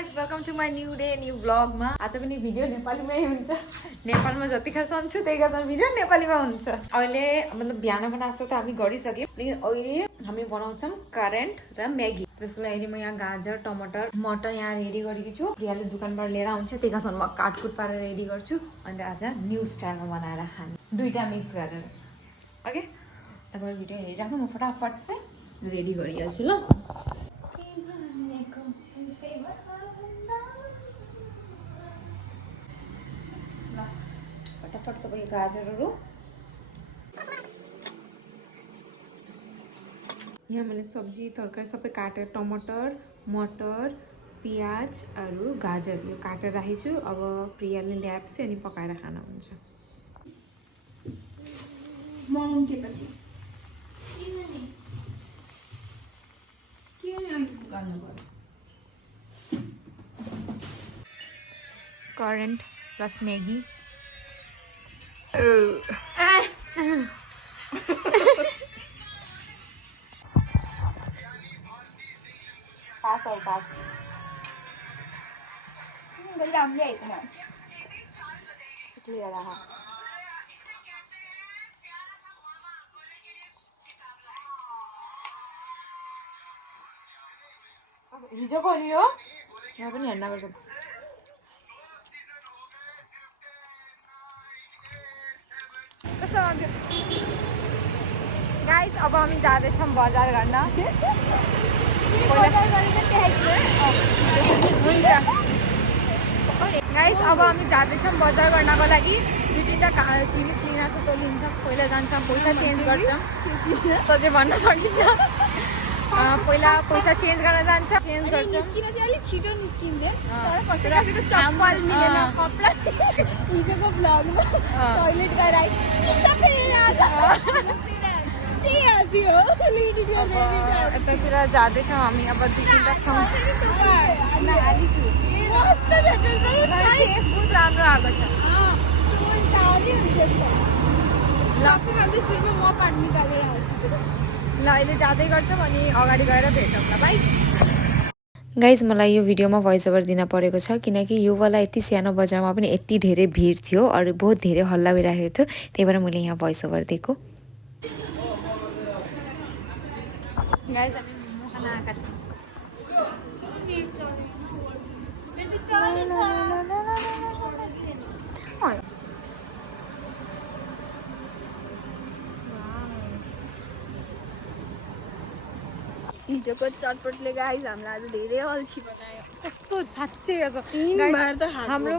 Guys welcome to my new day new ब्लगमा। आज पनि भिडियो नेपालीमै हुन्छ। नेपालमा जतिखेर सन्छु त्यही भिडियो नेपालीमा हुन्छ। अहिले मतलब बिहानको नास्ता त हामी गरिसक्यौँ, लेकिन अहिले हामी बनाउँछौँ करेन्ट र म्यागी। त्यसको लागि अहिले म यहाँ गाजर टमाटर मटर यहाँ रेडी गरेकी छु। प्रियाले दोकानबाट लिएर आउँछ, त्यहीसँग म काटकुट पारेर रेडी गर्छु। अन्त आज न्यू स्टाइलमा बनाएर खाने, दुईटा मिक्स गरेर। ओके, तपाईँ भिडियो हेरिराख्नु, म फटाफट चाहिँ रेडी गरिहाल्छु ल। फटाफट सबै गाजरहरू यहाँ मैले सब्जी तरकारी सबै काटेर टमाटर मटर प्याजहरू गाजर यो काटेर राखेको छु। अब प्रियाले ल्याएपछि अनि पकाएर खाना हुन्छ। Current plus Maggi. पास और पास हिजोको नि हो, यहाँ पनि हेर्न पर्छ। गाइस अब हामी जाँदैछौँ बजार गर्न। गाइस अब हामी जाँदैछौँ बजार गर्नको लागि। दुई तिनवटा जिनिस लिन छ, त्यो लिन्छ। पहिला जान्छौँ, पैसा चेन्ज गर्छौँ। त्यो चाहिँ भन्न सक्दिनँ। पहिला पैसा चेन्ज गर्न जान्छ, चेन्ज गर्छ। निस्किन चाहिँ अलिक छिटो निस्किन्थ्यो तर कसैको चप्पल मिलेन, कपडा हिजोको ब्लगमा टोइलेट गएर यतातिर जाँदैछौँ हामी। अब दुई तिनवटा बहुत राम्रो आएको छ। ल अहिले जाँदै गर्छौँ अनि अगाडि गएर भेटौँ ल भाइ। गाइज मलाई यो भिडियोमा भोइस ओभर दिन परेको छ किनकि यो वाला यति सानो बजारमा पनि यति धेरै भिड थियो, अरू बहुत धेरै हल्ला भइरहेको थियो, त्यही भएर मैले यहाँ भोइस ओभर दिएको। गाइज हामी मोमो खान आएका छौँ। हिजोको चटपटले गाइस हामीलाई आज धेरै अल्छी बनायो। कस्तो साँच्चै हाम्रो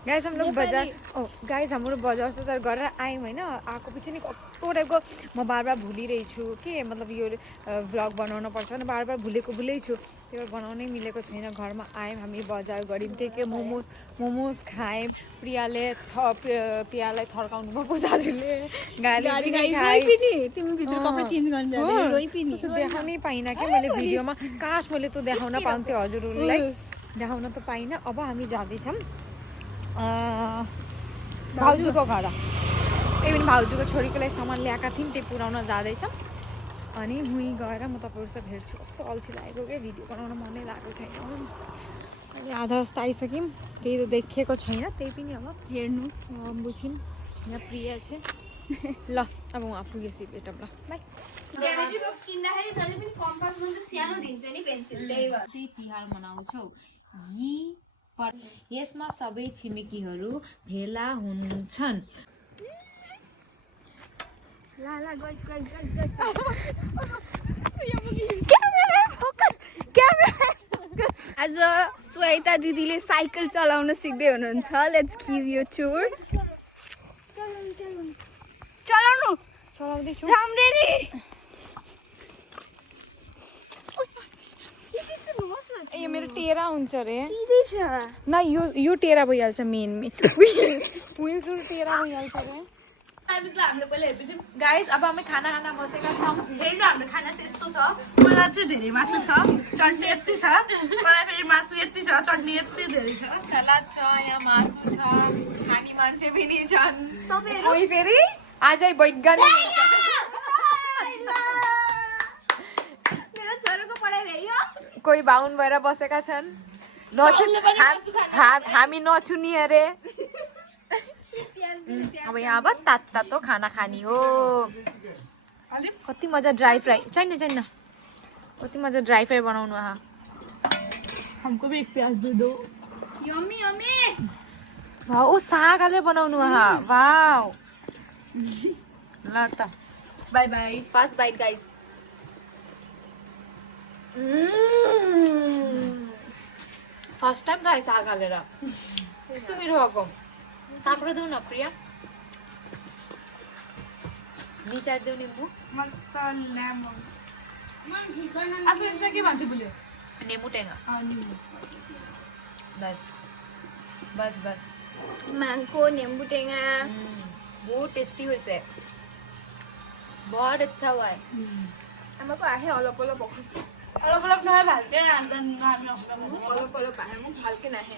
गाइस हाम्रो बजार गाइस हाम्रो बजार सजार गरेर आयौँ होइन। आएको पछि नि कस्तो टाइपको म बार बार भुलिरहेको छु के मतलब यो भ्लग बनाउनु पर्छ भने बार बार भुलेको छु। त्यो बनाउनै मिलेको छैन। घरमा आयौँ हामी, बजार गऱ्यौँ, के मोमोज खायौँ। प्रियालाई थर्काउनु भएको दाजुले गाली देखाउनै पाइनँ क्या मैले भिडियोमा। काश मैले त्यो देखाउन पाउँथेँ हजुरहरूलाई, देखाउन त पाइनँ। अब हामी जाँदैछौँ भाउजूको घर। त्यही पनि भाउजूको छोरीको लागि सामान ल्याएका थियौँ, त्यही पुऱ्याउन जाँदैछौँ। अनि मुही गएर म तपाईँहरूसँग भेट्छु। कस्तो अल्छी लागेको क्या, भिडियो बनाउन मनै लागेको छैन। अहिले आधा जस्तो आइसक्यौँ, केही त देखिएको छैन, त्यही पनि अब हेर्नु बुझ्यौँ। यहाँ प्रिया चाहिँ ल अब उहाँ पुगेपछि भेटौँ ल बाई। तिहार मनाउँछौ, यसमा सबै छिमेकीहरू भेला हुन्छन्। आज श्वेता दिदीले साइकल चलाउन सिक्दै हुनुहुन्छ। Let's give you tour. चलाउँदैछु राम्ररी। यो मेरो टेरा हुन्छ अरे सिधै छ न, यो टेरा भइहाल्छ। मेन विन्सुर टेरा भइहाल्छ अरे। गाइस अब हामी खाना खाना बसेका छौँ। हेर्नु हाम्रो खाना चाहिँ यस्तो छ। मलाई चाहिँ धेरै मासु छ, चटनी यति छ, मलाई फेरि मासु यति छ, चटनी यति धेरै छ, सलाद छ, यहाँ मासु छ, खाने मान्छे पनि छन्। तपाईहरु फेरि आजै वैज्ञानिक मेरो छोराको पढाइ भयो। कोही बाहुन भएर बसेका छन् हामी नछुनी अरे अब यहाँ अब तातो खाना खानी हो कति मजा ड्राई फ्राई चाहिए कति मजा ड्राई फ्राई बनाउनु हमको भी एक प्याज दे दो यम्मी यम्मी ओ साग हालेर बनाउनु वाउ ल त bye bye first bite guys first time खाएँ साग हालेर यस्तो मिठो भएको काँक्रो देऊ न प्रिया निचार देऊ निम्बु मस्त लेमन आज यसलाई के भन्थे बुल्यो नेमु टेङ्गा बस बस बस मांको नींबू टेंगा बहुत टेस्टी হৈছে बहुत अच्छा हुआ है আমাকো আহে অলপ অলপ অখছ অলপ অলপ নহয় ভালকে আছেন না আমি অলপ অলপ আহে মোক ভালকে নাহে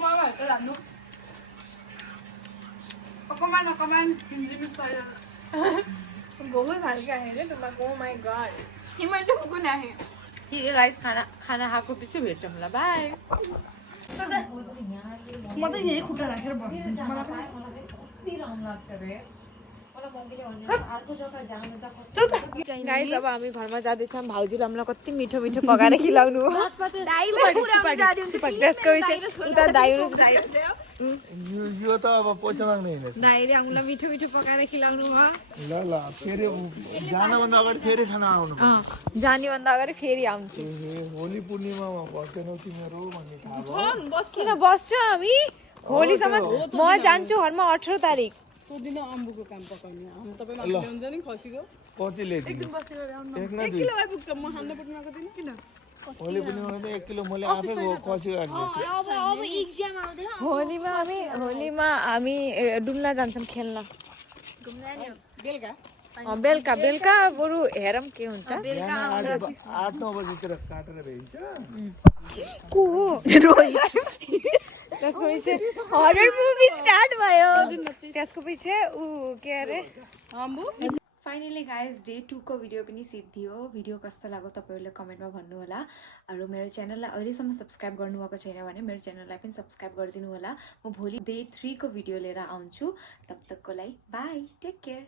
মই ভালকে জানো অকমান হিন্দী মিছাই বহুত ভালকে আহে ৰে তোমাক ও মাই গড ইমানটো মোকো নাহে ठीक है गाइस खाना खाएको पछि भेटौँ ल बाई म त यही खुट्टा राखेर बस्छु मलाई गाइस अब हामी घरमा जाँदैछौँ भाउजूले हामीलाई कति मिठो मिठो पकाएर खिलाउनु हो त्यसको उता दाइ यो त अब पैसा माग्ने हैन दाइले हामीलाई मिठो मिठो पकाएर खिलाउनु हो ल ल फेरि जानभन्दा अगाडि फेरि खाना आउनु जानेभन्दा अगाडि फेरि आउँछु होली पूर्णिमामा बस्दैनौ तिमीहरू भन्ने थाहा भयो किन बस्छु हामी होलीसम्म म जान्छु घरमा 18 तारिक सोधिन अम्बुको काम पकाउने हम तपाईँ माथि ल्याउँछ नि खसीको कति ल्याइदिनु एक न दुई किलो आइपुग्छ म खान्न पर्ने आएको थिएन किन होली पूर्णिमामा त 1 किलो मैले आफै खसी काट्छु अब एक्जाम आउँदै होलीमा हामी डुम्न जान्छौँ खेल्न बेलुका बेलुका बेलुका बरु हेरौँ के हुन्छ 8-9 बजीतिर काटेर भइन्छ त्यसको पछि हरर मुभी स्टार्ट भयो त्यसको पछि ऊ के अरे अम्बु फाइनली गाइस डे 2 को भिडियो पनि सिद्धियो भिडियो कस्तो लाग्यो तपाईहरुले कमेन्टमा भन्नु होला अरु मेरो च्यानललाई अहिलेसम्म सब्स्क्राइब गर्नुभएको छैन भने मेरो च्यानललाई पनि सब्स्क्राइब गरिदिनु होला म भोलि डे 3 को भिडियो लिएर आउँछु तब तकको लागि बाइ टेक केयर